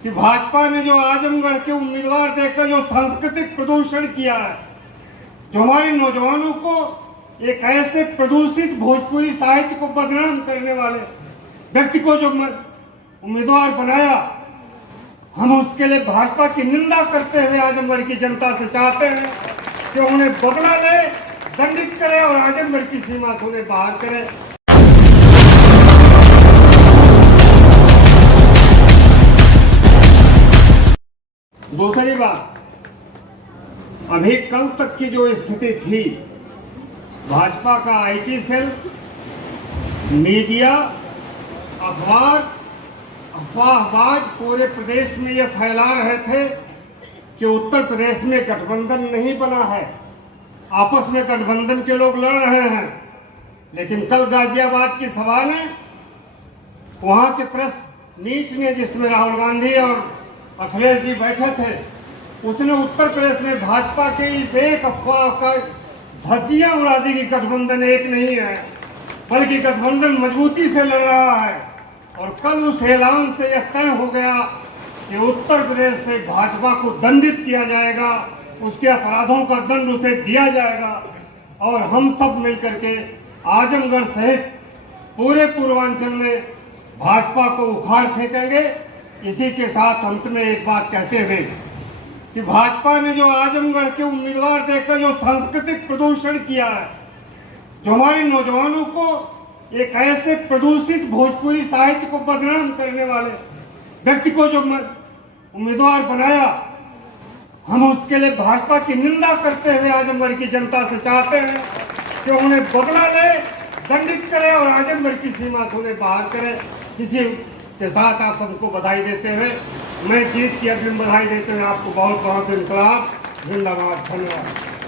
कि भाजपा ने जो आजमगढ़ के उम्मीदवार देकर जो सांस्कृतिक प्रदूषण किया है, जो हमारे नौजवानों को एक ऐसे प्रदूषित भोजपुरी साहित्य को बदनाम करने वाले व्यक्ति को जो उम्मीदवार बनाया, हम उसके लिए भाजपा की निंदा करते हुए आजमगढ़ की जनता से चाहते हैं कि उन्हें बदला ले, दंडित करे और आजमगढ़ की सीमा से उन्हें बाहर करे। दूसरी बात, अभी कल तक की जो स्थिति थी, भाजपा का आईटी सेल, मीडिया, अफवाहबाज पूरे प्रदेश में ये फैला रहे थे कि उत्तर प्रदेश में गठबंधन नहीं बना है, आपस में गठबंधन के लोग लड़ रहे हैं। लेकिन कल गाजियाबाद की सभा में वहां के प्रेस मीट ने, जिसमें राहुल गांधी और अखिलेश जी बैठे थे, उसने उत्तर प्रदेश में भाजपा के इस एक अफवाह का धज्जियां उड़ा दी कि गठबंधन एक नहीं है, बल्कि गठबंधन मजबूती से लड़ रहा है। और कल उस ऐलान से यह तय हो गया कि उत्तर प्रदेश से भाजपा को दंडित किया जाएगा, उसके अपराधों का दंड उसे दिया जाएगा और हम सब मिलकर के आजमगढ़ सहित पूरे पूर्वांचल में भाजपा को उखाड़ फेंकेंगे। इसी के साथ अंत में एक बात कहते हुए कि भाजपा ने जो आजमगढ़ के उम्मीदवार देकर जो सांस्कृतिक प्रदूषण किया है, जो हमारे नौजवानों को एक ऐसे प्रदूषित भोजपुरी साहित्य को बदनाम करने वाले व्यक्ति को जो उम्मीदवार बनाया, हम उसके लिए भाजपा की निंदा करते हुए आजमगढ़ की जनता से चाहते हैं कि उन्हें बदला ले, दंडित करे और आजमगढ़ की सीमा से उन्हें बाहर करे। इसी के साथ आप सबको बधाई देते हुए, मैं जीत की अग्रिम बधाई देते हुए आपको बहुत बहुत इनकलाब, जिंदाबाद, धन्यवाद।